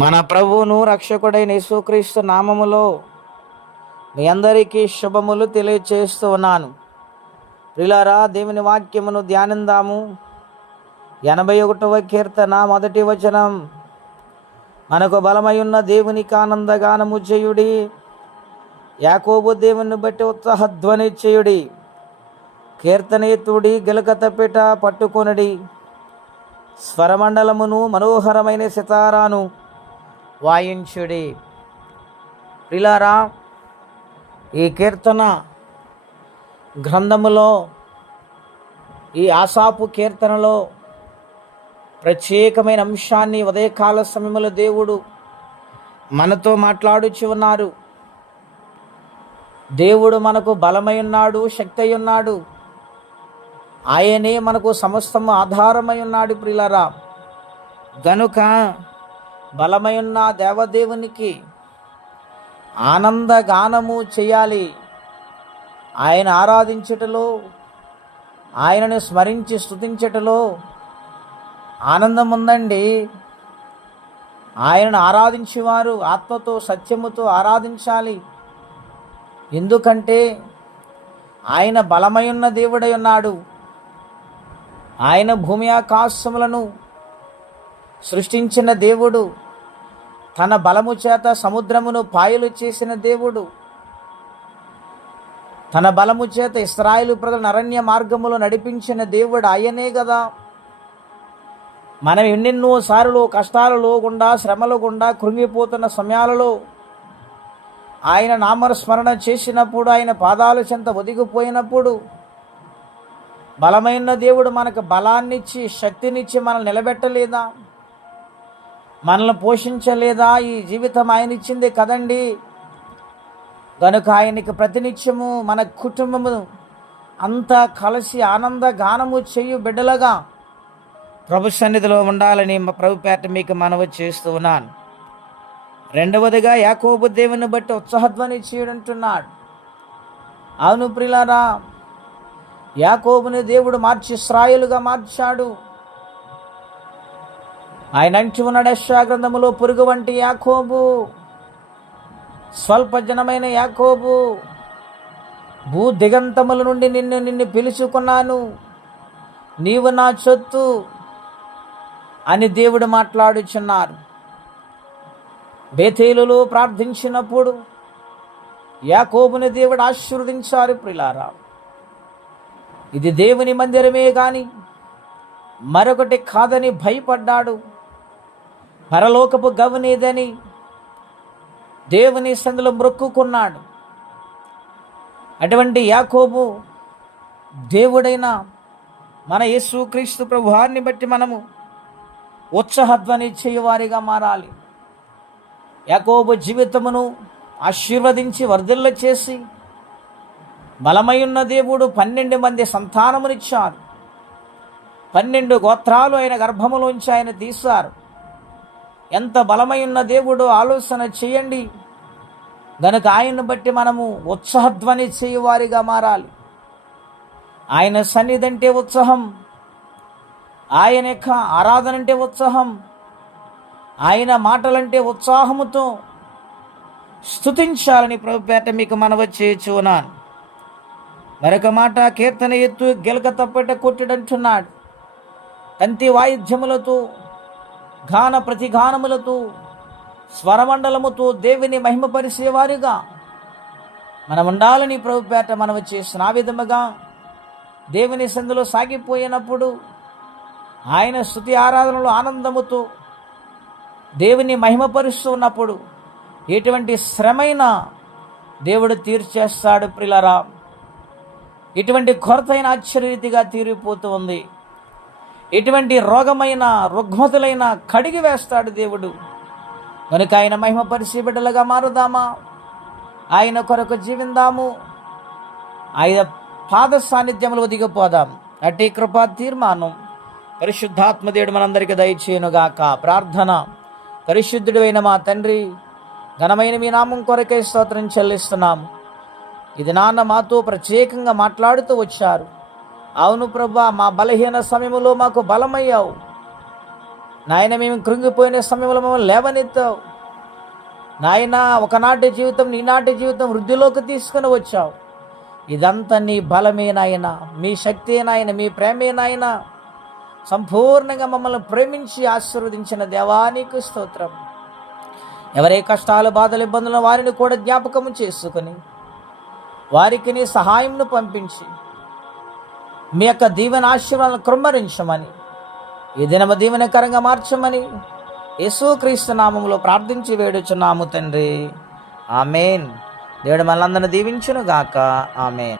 మన ప్రభువును రక్షకుడైన యేసుక్రీస్తు నామములో మీ అందరికీ శుభములు తెలియచేస్తూ ఉన్నాను. ప్రియులారా, దేవుని వాక్యమును ధ్యానిందాము. 81వ కీర్తన 1వ వచనం. మనకు బలమయున్న దేవునికి ఆనందగానము చేయుడి, యాకోబు దేవుని బట్టి ఉత్సాహధ్వని చేయుడి. కీర్తనేతుడి గిలకతపిట పట్టుకొనడి, స్వరమండలమును మనోహరమైన సితారాను వాయించుడి. ప్రియులారా, ఈ కీర్తన గ్రంథములో, ఈ ఆసాపు కీర్తనలో ప్రత్యేకమైన అంశాన్ని ఉదయకాల సమయంలో దేవుడు మనతో మాట్లాడుచు ఉన్నారు. దేవుడు మనకు బలమై ఉన్నాడు, శక్తి అయి ఉన్నాడు. ఆయనే మనకు సమస్తము ఆధారమై ఉన్నాడు. ప్రియులారా, గనుక బలమై ఉన్న దేవదేవునికి ఆనందగానము చేయాలి. ఆయన ఆరాధించుటలో, ఆయనను స్మరించి స్తుతించుటలో ఆనందం ఉందండి. ఆయనను ఆరాధించేవారు ఆత్మతో సత్యముతో ఆరాధించాలి. ఎందుకంటే ఆయన బలమై ఉన్న దేవుడై ఉన్నాడు. ఆయన భూమి ఆకాశములను సృష్టించిన దేవుడు. తన బలము చేత సముద్రమును పాయలు చేసిన దేవుడు. తన బలము చేత ఇశ్రాయేలు ప్రజలను అరణ్య మార్గములో నడిపించిన దేవుడు ఆయనే కదా. మనం ఎన్నెన్నో సార్లు కష్టాలలో గుండా, శ్రమల గుండా కృంగిపోతున్న సమయాలలో ఆయన నామస్మరణ చేసినప్పుడు, ఆయన పాదాల చెంత ఒదిగిపోయినప్పుడు బలమైన దేవుడు మనకు బలాన్నిచ్చి శక్తినిచ్చి మనల్ని నిలబెట్టలేదా? మనల్ని పోషించలేదా? ఈ జీవితం ఆయన ఇచ్చిందే కదండి. కనుక ఆయనకి ప్రతినిత్యము మన కుటుంబము అంతా కలిసి ఆనంద గానము చేయు బిడ్డలుగా ప్రభు సన్నిధిలో ఉండాలని ప్రభు పేట మీకు మనవి చేస్తూ ఉన్నాను. రెండవదిగా, యాకోబు దేవుని బట్టి ఉత్సాహధ్వని చేయడంటున్నాడు. అవును ప్రియులారా, యాకోబుని దేవుడు మార్చి ఇశ్రాయేలుగా మార్చాడు. ఆయన అంటూ ఉన్నాడు యెషయా గ్రంథములో, పురుగు వంటి యాకోబు, స్వల్ప జనమైన యాకోబు, భూ దిగంతముల నుండి నిన్ను పిలుచుకున్నాను, నీవు నా చొత్తు అని దేవుడు మాట్లాడుచున్నారు. బేతేలులో ప్రార్థించినప్పుడు యాకోబుని దేవుడు ఆశీర్వదించారు. ప్రియులారా, ఇది దేవుని మందిరమే గాని మరొకటి కాదని భయపడ్డాడు. పరలోకపు గవనేదని దేవుని సందులో మ్రొక్కుకున్నాడు. అటువంటి యాకోబు దేవుడైన మన యేసుక్రీస్తు ప్రభువారిని బట్టి మనము ఉత్సాహధ్వని చేయవారిగా మారాలి. యాకోబు జీవితమును ఆశీర్వదించి వర్ధిల్ల చేసి బలమై ఉన్న దేవుడు 12 మంది సంతానమునిచ్చారు. 12 గోత్రాలు ఆయన గర్భములోంచి ఆయన తీశారు. ఎంత బలమై ఉన్న దేవుడు ఆలోచన చేయండి. గనుక ఆయన్ని బట్టి మనము ఉత్సాహధ్వని చేయువారిగా మారాలి. ఆయన సన్నిధి అంటే ఉత్సాహం, ఆయన యొక్క ఆరాధన అంటే ఉత్సాహం, ఆయన మాటలంటే ఉత్సాహముతో స్తుతించాలని ప్రభుపేట మీకు మనవి చేయుచున్నాను. మరొక మాట, కీర్తన ఎత్తు గిలక తప్పట కొట్టుడంటున్నాడు. తంతి వాయిద్యములతో, గాన ప్రతిగానములతో, స్వరమండలముతో దేవుని మహిమపరిచేవారుగా మనం ఉండాలని ప్రభుపేట మనవి చేసిన ఆ విధముగా దేవుని సందులో సాగిపోయినప్పుడు, ఆయన స్తుతి ఆరాధనలో ఆనందముతో దేవుని మహిమపరుస్తూ ఉన్నప్పుడు ఎటువంటి శ్రమైన దేవుడు తీర్చేస్తాడు. ప్రియులారా, ఎటువంటి కొరతైన ఆశ్చర్యరీతిగా తీరిపోతూ ఉంది. ఎటువంటి రోగమైన రుగ్మతులైన కడిగి వేస్తాడు దేవుడు. కనుక ఆయన మహిమపరిచే బిడ్డలుగా మారుదామా? ఆయన కొరకు జీవిందాము. ఆయన పాద సాన్నిధ్యంలో ఒదిగిపోదాం. అట్టి కృపా తీర్మానం పరిశుద్ధాత్మదేవుడు మనందరికీ దయచేయునుగాక. ప్రార్థన. పరిశుద్ధుడు అయిన మా తండ్రి, ఘనమైన మీ నామం కొరకే స్తోత్రం చెల్లిస్తున్నాము. ఇది నాన్న మాతో ప్రత్యేకంగా మాట్లాడుతూ వచ్చారు. అవును ప్రభా, మా బలహీన సమయంలో మాకు బలమయ్యావు. నాయన మేము కృంగిపోయిన సమయంలో మమ్మల్ని లేవనెత్తావు నాయన. ఒకనాటి జీవితం ఈనాటి జీవితం వృద్ధిలోకి తీసుకుని వచ్చావు. ఇదంతా నీ బలమే నాయన, మీ శక్తి నాయన, మీ ప్రేమే నాయన. సంపూర్ణంగా మమ్మల్ని ప్రేమించి ఆశీర్వదించిన దేవానికి స్తోత్రం. ఎవరే కష్టాలు బాధలు ఇబ్బందులు వారిని కూడా జ్ఞాపకము చేసుకుని వారికి నీ సహాయంను పంపించి మీ యొక్క దీవెన ఆశీర్వాదాలను కృమ్మరించమని, ఈ దినము దీవెనకరంగా మార్చమని యేసుక్రీస్తు నామములో ప్రార్థించి వేడుచున్నాము తండ్రి. ఆమేన్. దేవుడు మనందరిని దీవించును గాక. ఆమేన్.